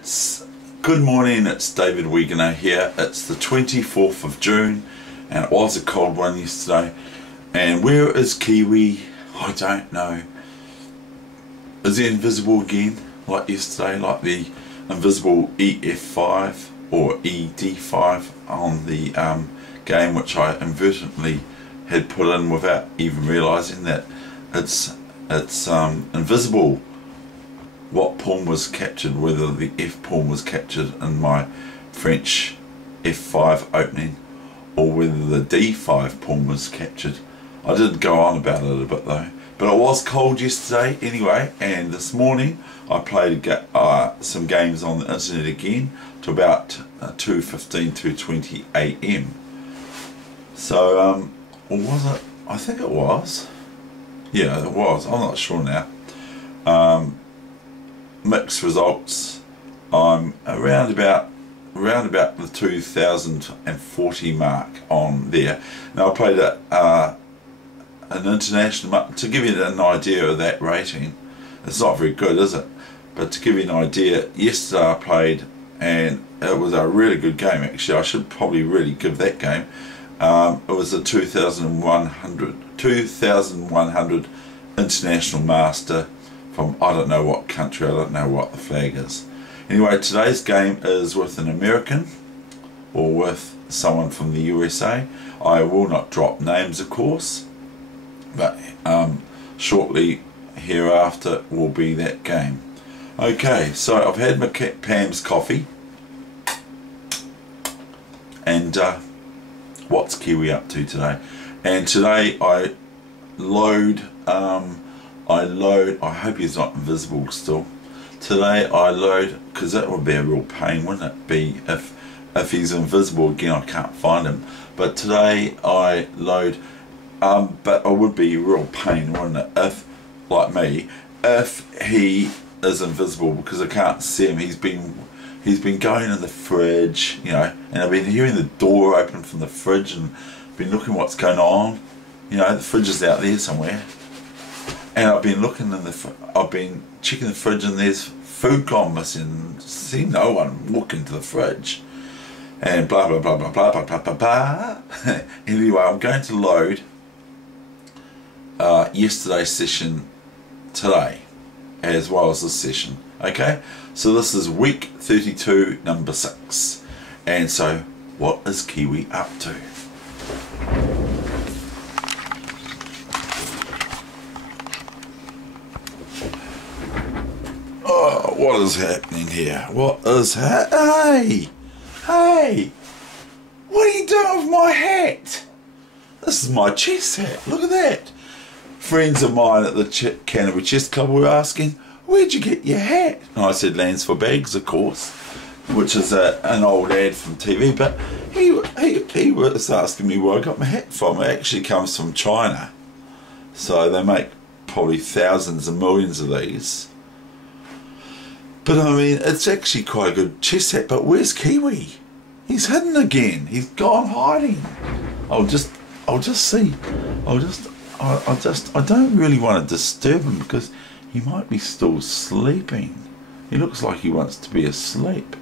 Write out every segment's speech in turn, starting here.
It's good morning, it's David Weegenaar here. It's the 24th of June and it was a cold one yesterday. And where is Kiwi? I don't know. Is he invisible again like yesterday, like the invisible EF5 or ED5 on the game, which I inadvertently had put in without even realising that it's invisible what pawn was captured, whether the F pawn was captured in my French F5 opening or whether the D5 pawn was captured. I did go on about it a bit though, but it was cold yesterday anyway, and this morning I played some games on the internet again to about 2:15, 2:20 AM. So or was it? I think it was. Yeah, it was. I'm not sure now. Mixed results. I'm around about the 2040 mark on there. Now I played an international, to give you an idea of that rating. It's not very good, is it? But to give you an idea, yesterday I played and it was a really good game actually. I should probably really give that game. It was a 2100 international master from I don't know what country, I don't know what the flag is. Anyway, today's game is with an American or with someone from the USA. I will not drop names of course, but shortly hereafter will be that game. Okay, so I've had my Pam's coffee, and what's Kiwi up to today? And today I load, I hope he's not invisible still. Today I load, because that would be a real pain, wouldn't it be, if he's invisible again, I can't find him. But today I load, but it would be a real pain, wouldn't it, if, like me, if he is invisible, because I can't see him. He's been going in the fridge, you know, and I've been hearing the door open from the fridge and been looking what's going on. You know, the fridge is out there somewhere. And I've been looking in I've been checking the fridge and there's food gone missing. See no one walk into the fridge. And blah blah blah blah blah blah blah blah blah. Anyway, I'm going to load yesterday's session today, as well as this session. Okay? So this is week 32, number 6. And so, what is Kiwi up to? Oh, what is happening here? What is Hey! Hey! What are you doing with my hat? This is my chess hat. Look at that. Friends of mine at the Canterbury Chess Club were asking, where'd you get your hat? And I said, Lands for Bags, of course, which is an old ad from TV. But he was asking me where I got my hat from. It actually comes from China. So they make probably thousands and millions of these. But I mean, it's actually quite a good chess hat. But where's Kiwi? He's hidden again. He's gone hiding. I'll just see. I don't really want to disturb him because he might be still sleeping. He looks like he wants to be asleep.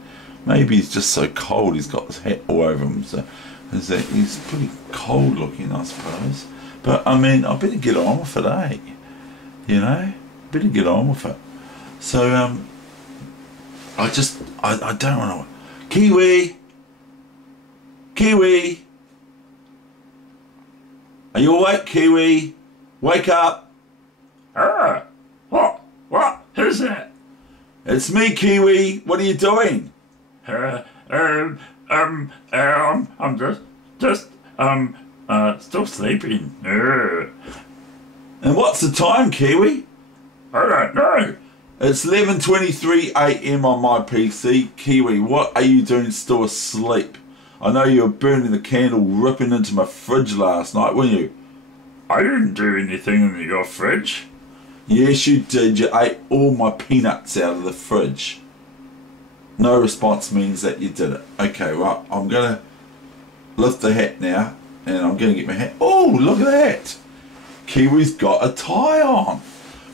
Maybe he's just so cold he's got his hat all over him. So he's pretty cold looking, I suppose. But I mean, I better get on with it, eh? You know? Better get on with it. So, I don't want to... Kiwi! Kiwi! Are you awake, Kiwi? Wake up! What? Who's that? It's me, Kiwi. What are you doing? I'm just still sleeping. And what's the time, Kiwi? I don't know. It's 11:23 AM on my PC. Kiwi, what are you doing still asleep? I know you were burning the candle ripping into my fridge last night, weren't you? I didn't do anything in your fridge. Yes, you did. You ate all my peanuts out of the fridge. No response means that you did it. Okay, well, I'm going to lift the hat now, and I'm going to get my hat. Oh, look at that. Kiwi's got a tie on.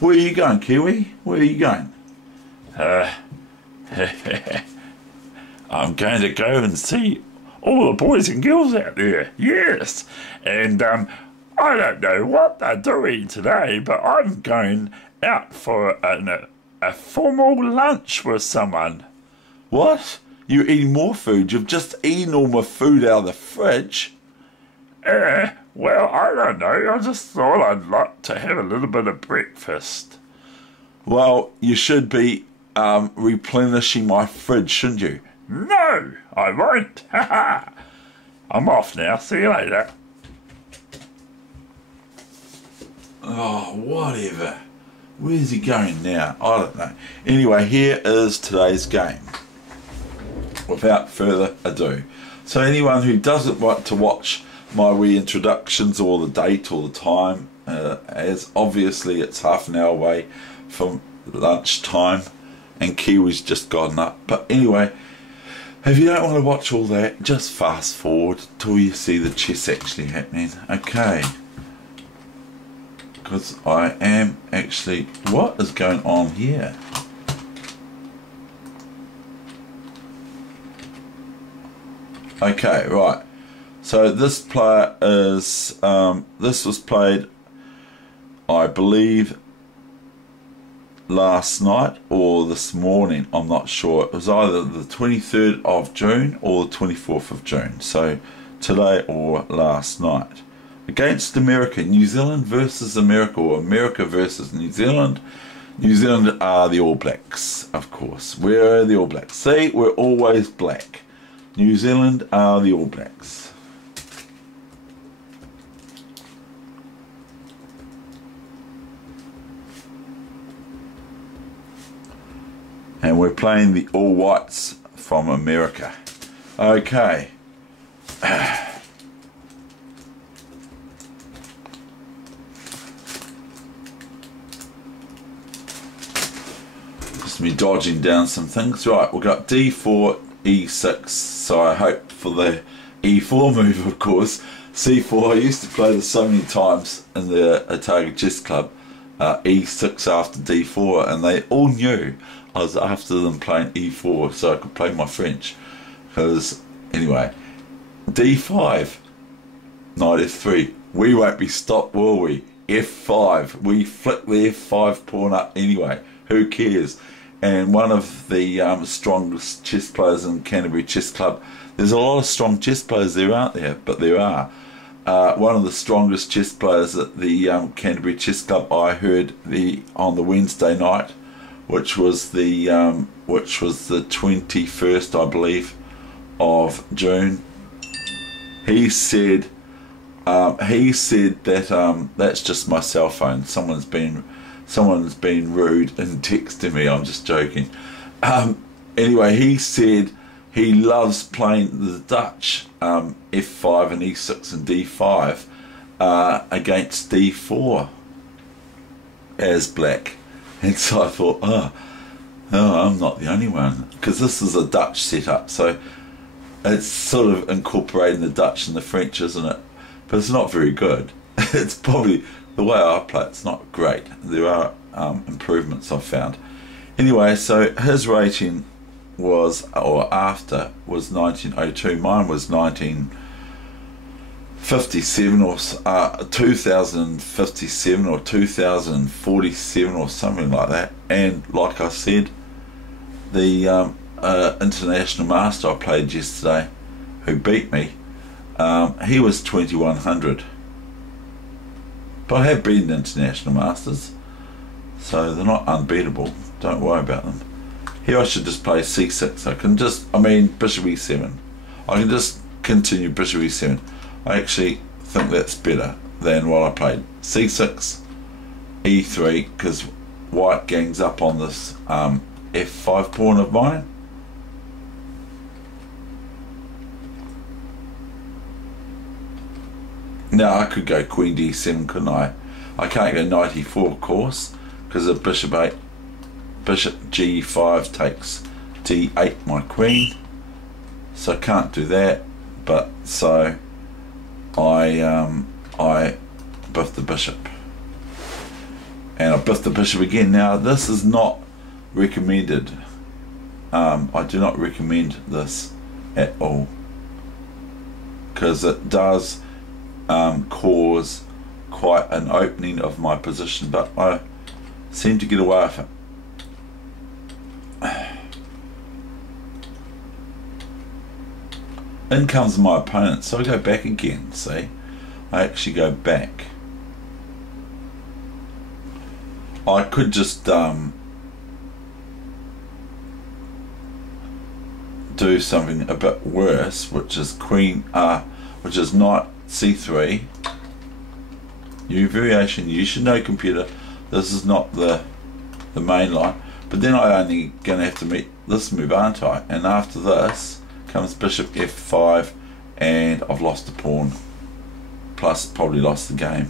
Where are you going, Kiwi? Where are you going? I'm going to go and see all the boys and girls out there. Yes. And I don't know what they're doing today, but I'm going out for a formal lunch with someone. What? You're eating more food? You've just eaten all my food out of the fridge? Well, I don't know. I just thought I'd like to have a little bit of breakfast. Well, you should be replenishing my fridge, shouldn't you? No, I won't. I'm off now. See you later. Oh, whatever. Where's he going now? I don't know. Anyway, here is today's game. Without further ado. So anyone who doesn't want to watch my reintroductions or the date or the time, as obviously it's half an hour away from lunchtime and Kiwi's just gotten up. But anyway, if you don't want to watch all that, just fast forward till you see the chess actually happening. Okay. Because I am actually... What is going on here? Okay, right. So this player is... this was played, I believe, last night or this morning. I'm not sure. It was either the 23rd of June or the 24th of June. So today or last night. Against America, New Zealand versus America, or America versus New Zealand. New Zealand are the All Blacks, of course. We're the All Blacks. See, we're always black. New Zealand are the All Blacks. And we're playing the All Whites from America. Okay. Just me dodging down some things. Right, we've got D4, E6. So I hope for the E4 move, of course. C4, I used to play this so many times in the Otago Chess Club. E6 after D4, and they all knew I was after them playing E4 so I could play my French. Because, anyway, D5, knight F3. We won't be stopped, will we? F5. We flick the F5 pawn up anyway. Who cares? And one of the strongest chess players in Canterbury Chess Club. There's a lot of strong chess players there, aren't there? But there are. One of the strongest chess players at the Canterbury Chess Club, I heard on the Wednesday night, which was the 21st, I believe, of June. He said that that's just my cell phone. Someone's been rude and texting me. I'm just joking. Anyway, he said he loves playing the Dutch F5 and E6 and D5 against D4 as black. And so I thought, oh, I'm not the only one, because this is a Dutch setup, so it's sort of incorporating the Dutch and the French, isn't it? But it's not very good. It's probably, the way I play it's not great. There are improvements I've found. Anyway, so his rating was, or after, was 1902. Mine was 1957 or 2057 or 2047 or something like that. And like I said, the international master I played yesterday, who beat me, he was 2100. But I have beaten international masters, so they're not unbeatable. Don't worry about them. Here I should just play C6. I can just, bishop E7. I can just continue bishop E7. I actually think that's better than what I played. C6, E3, because white gangs up on this F5 pawn of mine. Now I could go queen D7, couldn't I? I can't go knight E4, of course, because of bishop 8. Bishop G5 takes D8, my queen. So I can't do that. But so I biff the bishop, and I biff the bishop again. Now this is not recommended. I do not recommend this at all, because it does cause quite an opening of my position, but I seem to get away with it. In comes my opponent, so I go back again. See, I actually go back. I could just do something a bit worse, which is which is knight c3. New variation. You should know, computer, this is not the main line. But then I only gonna have to meet this move, aren't I? And after this comes bishop f5, and I've lost a pawn. Plus, probably lost the game.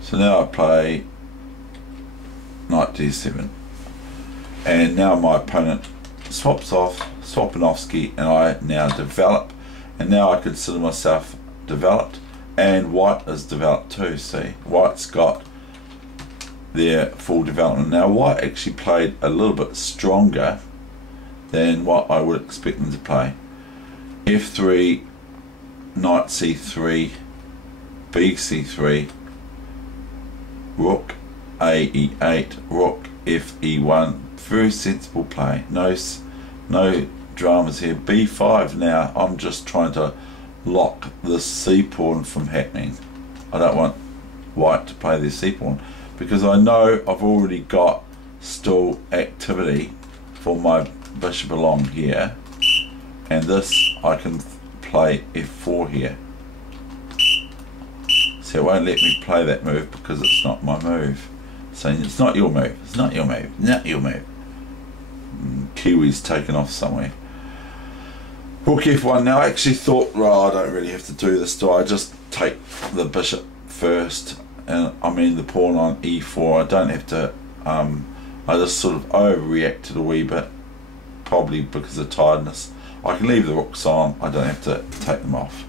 So now I play knight d7, and now my opponent swapping off ski, and I now develop, and now I consider myself developed, and white is developed too. See, white's got their full development. Now white actually played a little bit stronger than what I would expect them to play. f3, knight c3, bc3, rook a e8, rook f e1. Very sensible play. No dramas here. b5. Now I'm just trying to lock this c pawn from happening. I don't want white to play their c pawn, because I know I've already got still activity for my bishop along here, and this I can play f4 here. So it won't let me play that move because it's not my move. Saying it's not your move, it's not your move, not your move. Kiwi's taken off somewhere. Rook f1. Now I actually thought, well, I don't really have to do this, do I? Just take the bishop first, and I mean the pawn on e4. I don't have to, I just sort of overreacted a wee bit, probably because of tiredness. I can leave the rooks on, I don't have to take them off.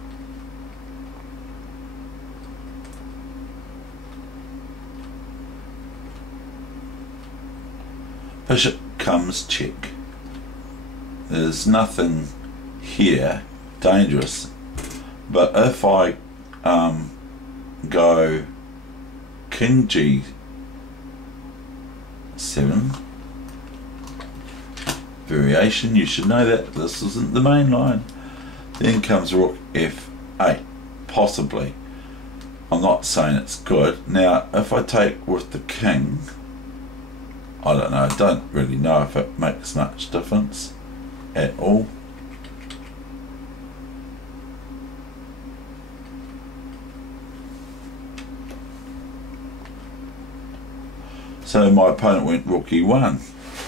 Bishop comes check. There's nothing here dangerous, but if I go king g7, variation, you should know that this isn't the main line. Then comes rook f8, possibly. I'm not saying it's good. Now if I take with the king, I don't know, I don't really know if it makes much difference at all. So my opponent went rook e1,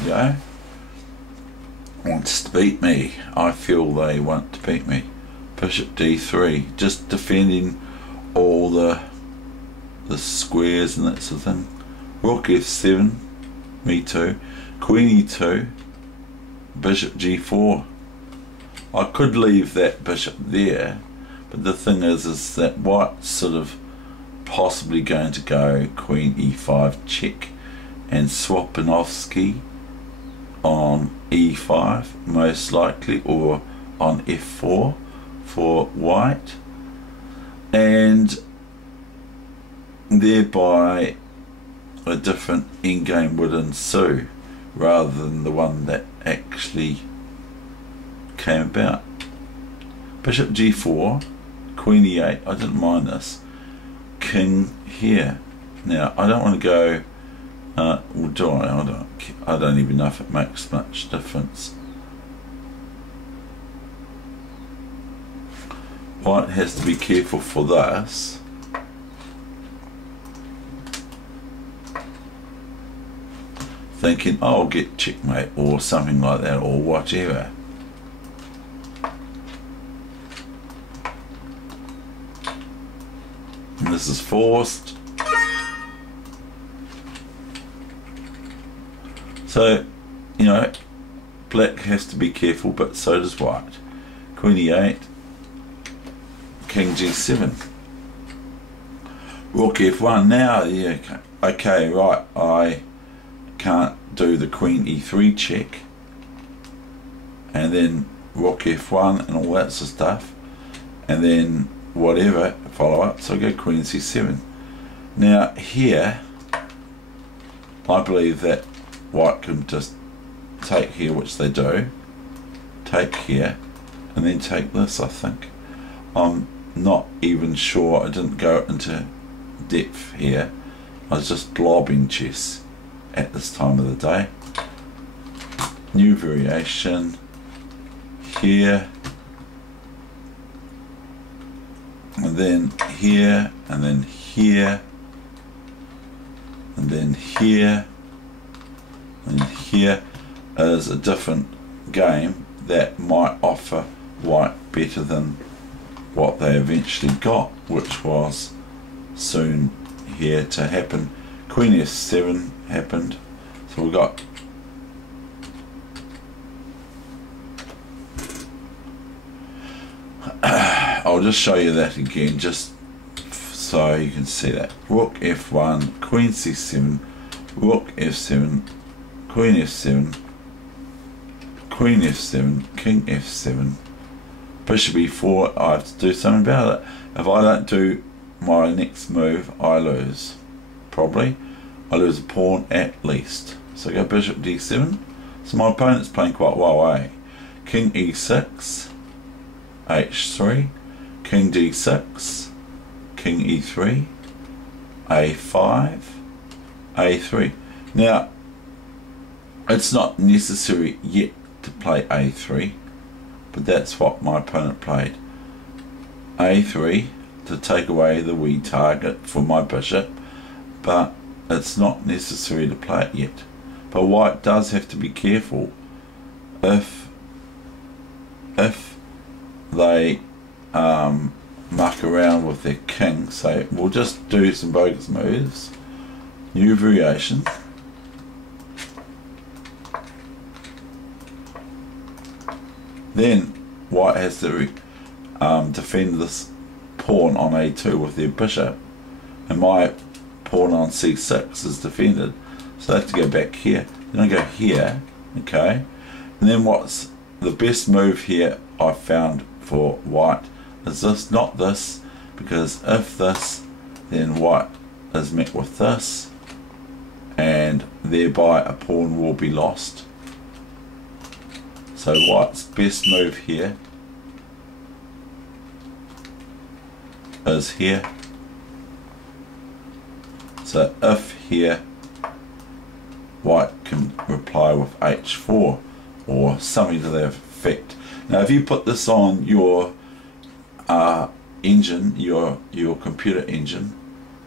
yeah, wants to beat me. I feel they want to beat me. Bishop d3, just defending all the squares and that sort of thing. Rook f7, me too. Queen e2, bishop g4. I could leave that bishop there, but the thing is that white's sort of possibly going to go queen e5 check, and Swapanowski on e5 most likely, or on f4 for white, and thereby a different endgame would ensue rather than the one that actually came about. Bishop g4, queen e8, I didn't mind this. King here. Now I don't want to go well, do I don't even know if it makes much difference. White has to be careful for this. Thinking, oh, I'll get checkmate or something like that, or whatever. And this is forced. So, you know, black has to be careful, but so does white. Queen e8, king g7. Rook F1 now, yeah, okay, right, I can't do the Queen E3 check, and then Rook F1 and all that sort of stuff, and then whatever, follow up, so I go Queen C7. Now here, I believe that white can just take here, which they do, take here, and then take this, I think. I'm not even sure, I didn't go into depth here. I was just blobbing chess at this time of the day. New variation here, and then here, and then here, and then here, and here is a different game that might offer white better than what they eventually got, which was soon here to happen. Queen F7 happened, so we got I'll just show you that again just so you can see that. Rook F1, Queen C7, Rook F7, Queen F7, Queen F7, King F7, Bishop E4. I have to do something about it. If I don't do my next move, I lose. Probably. I lose a pawn at least. So I go Bishop D7. So my opponent's playing quite well, eh? King E6, H3, King D6, King E3, A5, A3. Now, it's not necessary yet to play A3, but that's what my opponent played. A3 to take away the wee target for my bishop, but it's not necessary to play it yet. But white does have to be careful if they muck around with their king. So we'll just do some bogus moves, new variation. Then white has to defend this pawn on A2 with their bishop, and my pawn on C6 is defended, so I have to go back here. Then I go here, okay, and then what's the best move here I found for white is this, not this, because if this, then white is met with this, and thereby a pawn will be lost. So white's best move here is here. So if here, white can reply with H4 or something to that effect. Now if you put this on your engine, your computer engine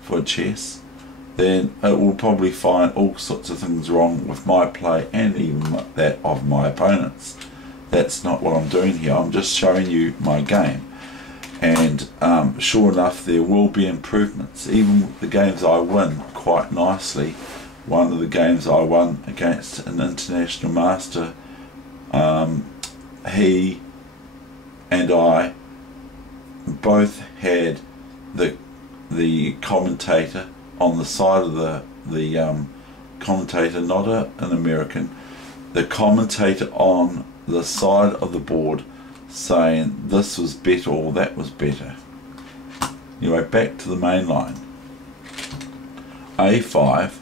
for chess, then it will probably find all sorts of things wrong with my play and even that of my opponents. That's not what I'm doing here. I'm just showing you my game, and sure enough there will be improvements. Even the games I win quite nicely, one of the games I won against an international master, he and I both had the commentator on the side of the commentator, not an American, the commentator on the side of the board saying this was better or that was better. Anyway, back to the main line. A5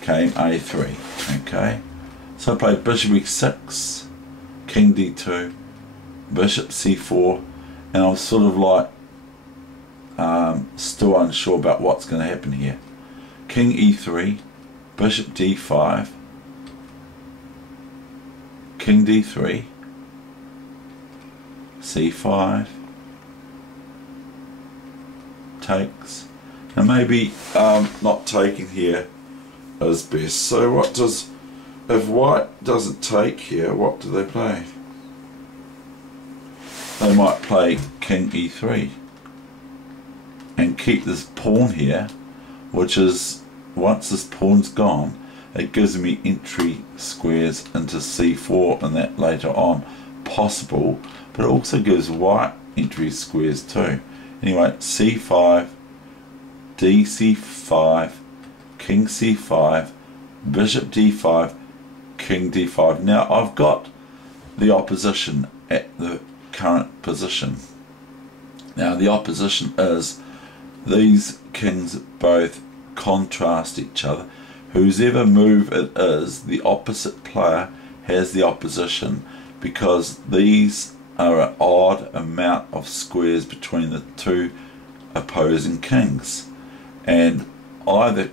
came A3, okay, so I played Bishop E6, King D2, Bishop C4, and I was sort of like still unsure about what's going to happen here. King E3, Bishop D5, King D3, C5, takes. Now maybe not taking here is best. So what does, if white doesn't take here, what do they play? They might play King E3 and keep this pawn here, which is, once this pawn's gone, it gives me entry squares into C4 and that later on possible, but it also gives white entry squares too. Anyway, C5, dc5, king c5, bishop d5, king d5. Now I've got the opposition at the current position. Now the opposition is these kings both contrast each other. Whoever move it is, the opposite player has the opposition, because these are an odd amount of squares between the two opposing kings, and either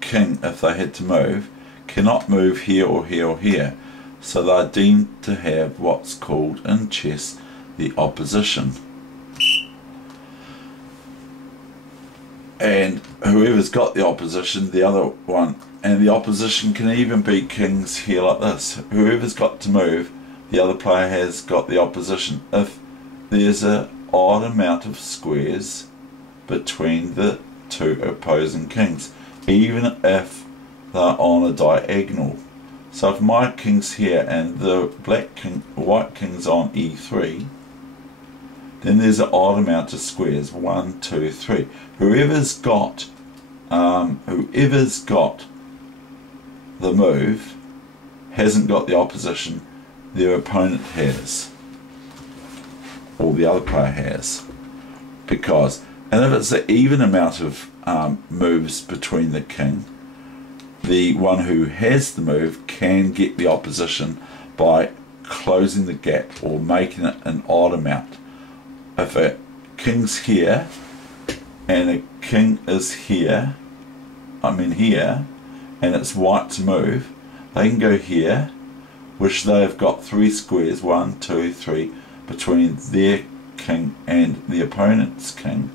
king, if they had to move, cannot move here or here or here, so they're deemed to have what's called in chess the opposition. And whoever's got the opposition, the other one, and the opposition can even be kings here like this. Whoever's got to move, the other player has got the opposition if there's an odd amount of squares between the two opposing kings, even if they're on a diagonal. So if my king's here and the white king's on e3, then there's an odd amount of squares, 1, 2, 3. Whoever's got the move hasn't got the opposition their opponent has, or the other player has, because, and if it's an even amount of moves between the king, the one who has the move can get the opposition by closing the gap or making it an odd amount. If a king's here and a king is here, here, and it's white to move, they can go here, which they have got 3 squares, 1, 2, 3, between their king and the opponent's king,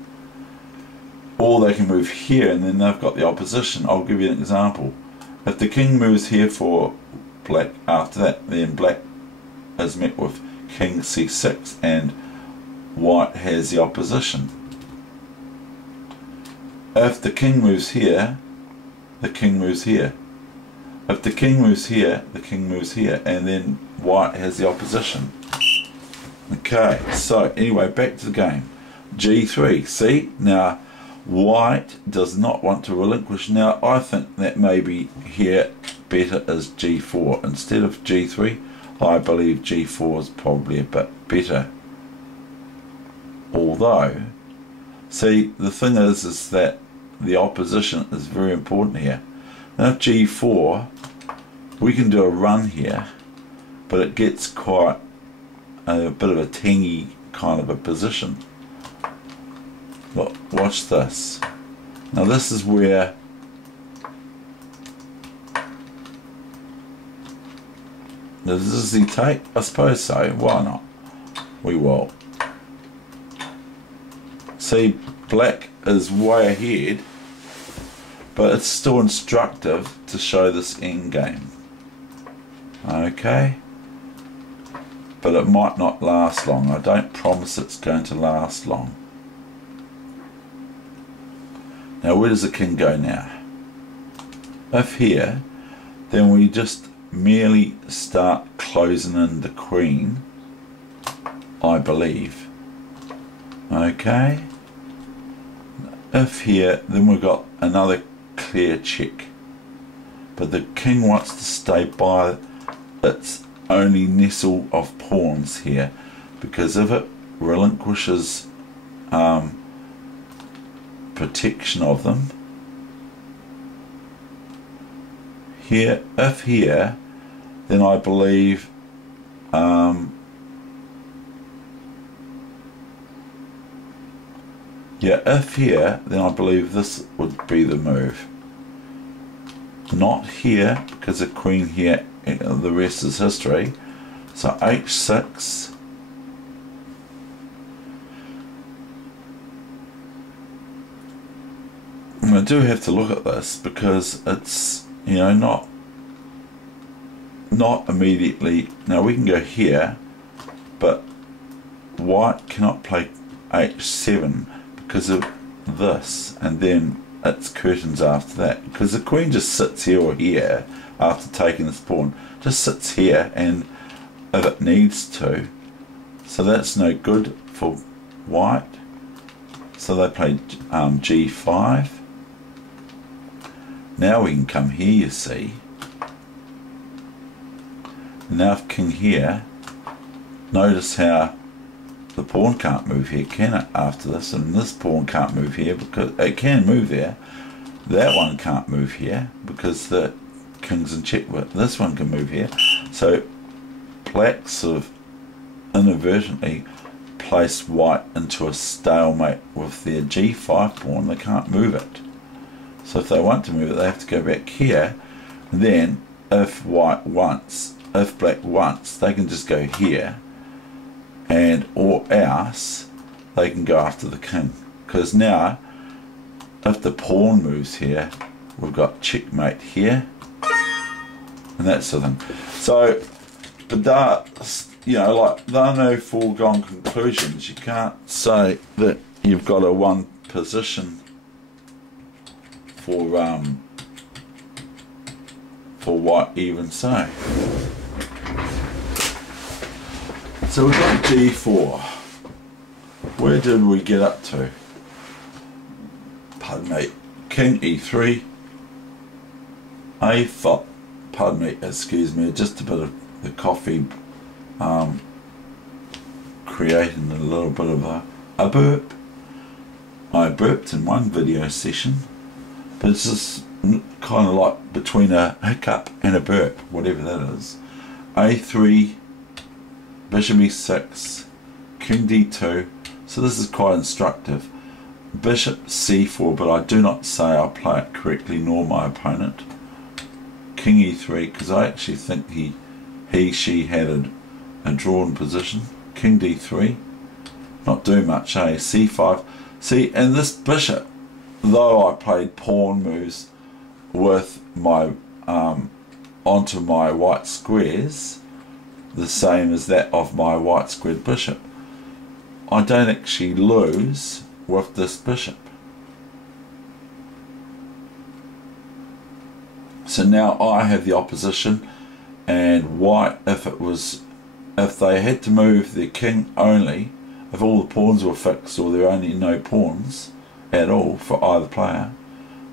or they can move here and then they've got the opposition. I'll give you an example. If the king moves here for black, after that, then black is met with king c6 and white has the opposition. If the king moves here, the king moves here. If the king moves here, the king moves here, and then white has the opposition. Okay, so anyway, back to the game. g3, see? Now, white does not want to relinquish. Now, I think that maybe here better is g4 instead of g3. I believe g4 is probably a bit better. Although, see, the thing is that the opposition is very important here. Now if g4, we can do a run here, but it gets quite a bit of a tangy kind of a position. Look, watch this. Now this is where does he take? I suppose so. Why not? We will. See, black is way ahead, but it's still instructive to show this end game. Okay, but it might not last long. I don't promise it's going to last long. Now where does the king go now? If here, then we just merely start closing in the queen, I believe. Okay, if here, then we've got another clear check, but the king wants to stay by its only nestle of pawns here, because if it relinquishes protection of them here, if here, then I believe yeah, if here, then I believe this would be the move. Not here, because the queen here, the rest is history. So h6. And I do have to look at this because it's, you know, not immediately. Now we can go here, but white cannot play h7 because of this, and then it's curtains after that, because the queen just sits here or here after taking this pawn, just sits here, and if it needs to, so that's no good for white. So they played G5. Now we can come here, you see. Now if king here, notice how the pawn can't move here, can it, after this? And this pawn can't move here because it can move there. That one can't move here because the king's in check, but this one can move here. So black sort of inadvertently placed white into a stalemate with their G5 pawn. They can't move it. So if they want to move it, they have to go back here. And then if black wants, they can just go here, and or else they can go after the king. Because now, if the pawn moves here, we've got checkmate here, and that sort of thing. So, but that, you know, like, there are no foregone conclusions. You can't say that you've got a one position for white, even so. So we've got G4. Where did we get up to? Pardon me. King E3. A5. Pardon me, excuse me, just a bit of the coffee creating a little bit of a burp. I burped in one video session, but it's just kind of like between a hiccup and a burp, whatever that is. A3, bishop E6, king D2. So this is quite instructive. Bishop C4, but I do not say I play it correctly, nor my opponent. King E3, because I actually think she had a drawn position. King D3, not do much, eh? C5. See, and this bishop, though I played pawn moves with my onto my white squares, the same as that of my white squared bishop, I don't actually lose with this bishop. So now I have the opposition, and white, if they had to move their king only, if all the pawns were fixed or there were only no pawns at all for either player,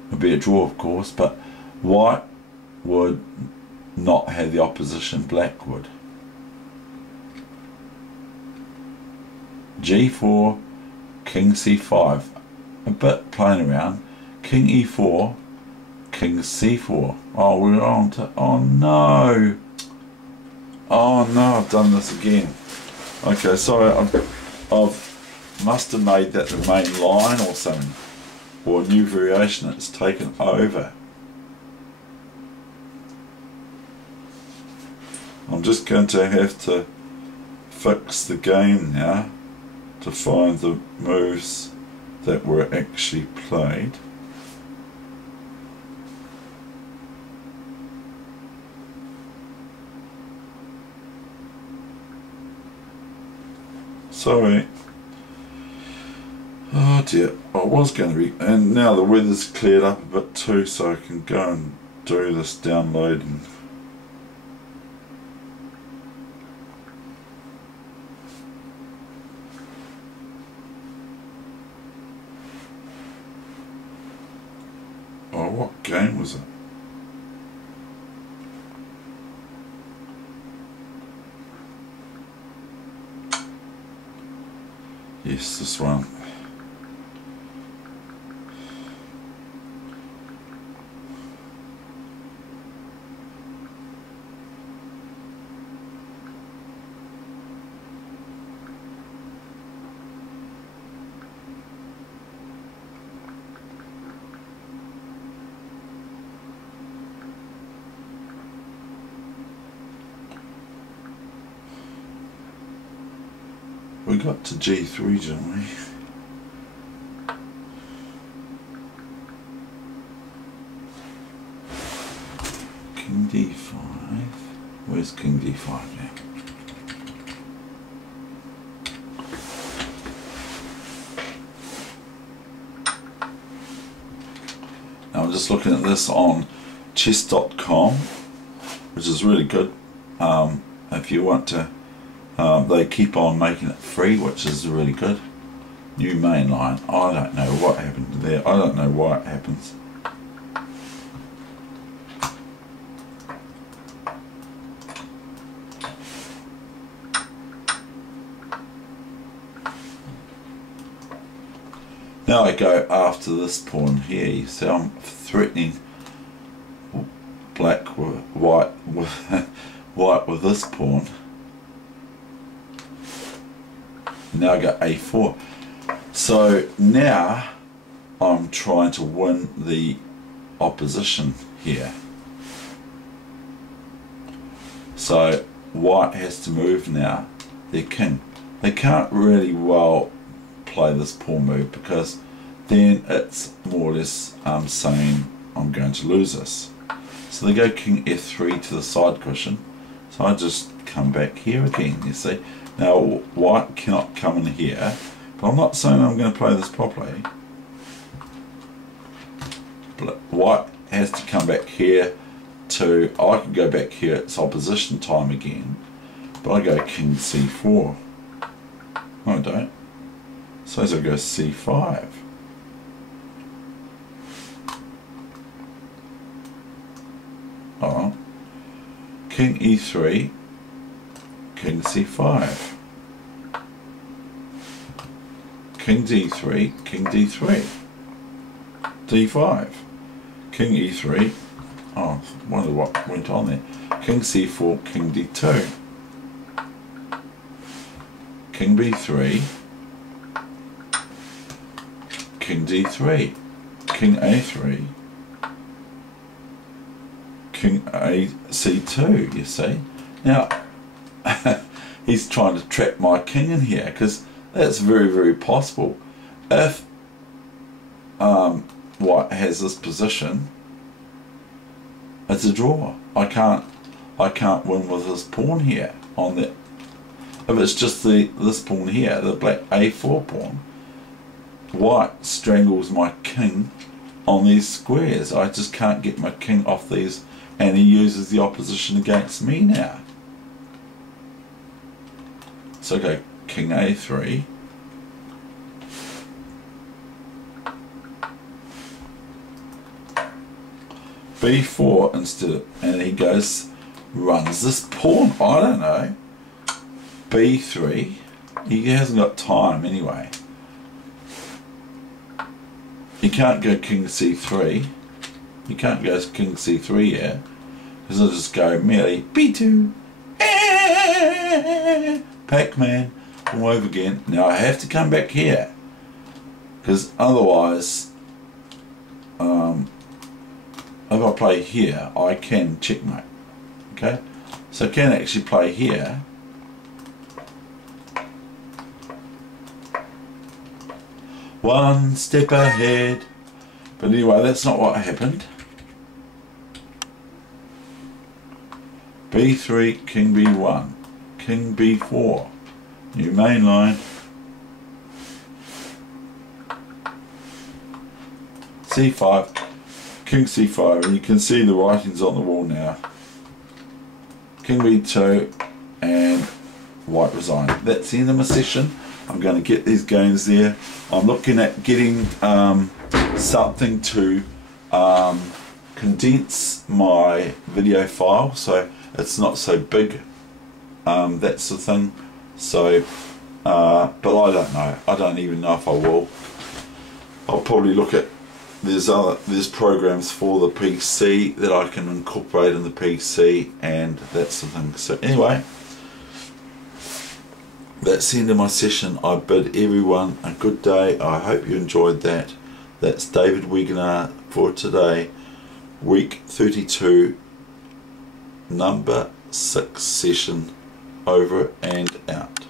it would be a draw, of course, but white would not have the opposition, black would. G4, king C5, a bit playing around, king E4, king C4. Oh, we're on to, oh no, I've done this again. Okay, sorry, I've must have made that the main line or something, or a new variation that's taken over. I'm just going to have to fix the game now to find the moves that were actually played. Sorry. Oh dear, I was going to be, and now the weather's cleared up a bit too, so I can go and do this downloading. Oh, what game was it? Yes, this one. We got to G3, didn't we? King D5. Where's King D5 now? Now I'm just looking at this on chess.com, which is really good. If you want to, they keep on making it free, which is really good. new main line. I don't know what happened there. I don't know why it happens. Now I go after this pawn here. You see, I'm threatening black with white with white with this pawn. Now I got a4. So now I'm trying to win the opposition here. So white has to move now their king. They can't really well play this pawn move because then it's more or less saying I'm going to lose this. So they go king f3 to the side cushion. So I just come back here again, you see. Now white cannot come in here, but I'm not saying I'm going to play this properly. But white has to come back here to, I can go back here, it's opposition time again, but I go king c4. No, I don't. So I go c5. Alright. King e3, king c5. King d3, king d3. d5. King e3. Oh, I wonder what went on there. King c4, king d2. King b3. King d3, king a3, king a c2, you see. Now, he's trying to trap my king in here, because that's very, very possible. If white has this position, it's a draw. I can't win with this pawn here on the. If it's just this pawn here, the black a4 pawn, white strangles my king on these squares. I just can't get my king off these, and he uses the opposition against me now. So I go king a3, b4 instead of, and he goes, runs this pawn, I don't know, b3, he hasn't got time anyway. You can't go king c3. You can't go king c3 here, because I'll just go merely b2. Pac-Man all over again. Now I have to come back here, because otherwise, if I play here, I can checkmate. Okay, so I can actually play here. One step ahead. But anyway, that's not what happened. b3, king b1, king b4, new main line, c5, king c5, and you can see the writings on the wall now. King b2, and white resigned. That's the end of my session. I'm going to get these games there. I'm looking at getting something to condense my video file so it's not so big. That's the thing. So, but I don't know. I don't even know if I will. I'll probably look at, there's programs for the PC that I can incorporate in the PC, and that's the thing. So anyway, that's the end of my session. I bid everyone a good day. I hope you enjoyed that. That's David Weegenaar for today, week 32, number 6 session, over and out.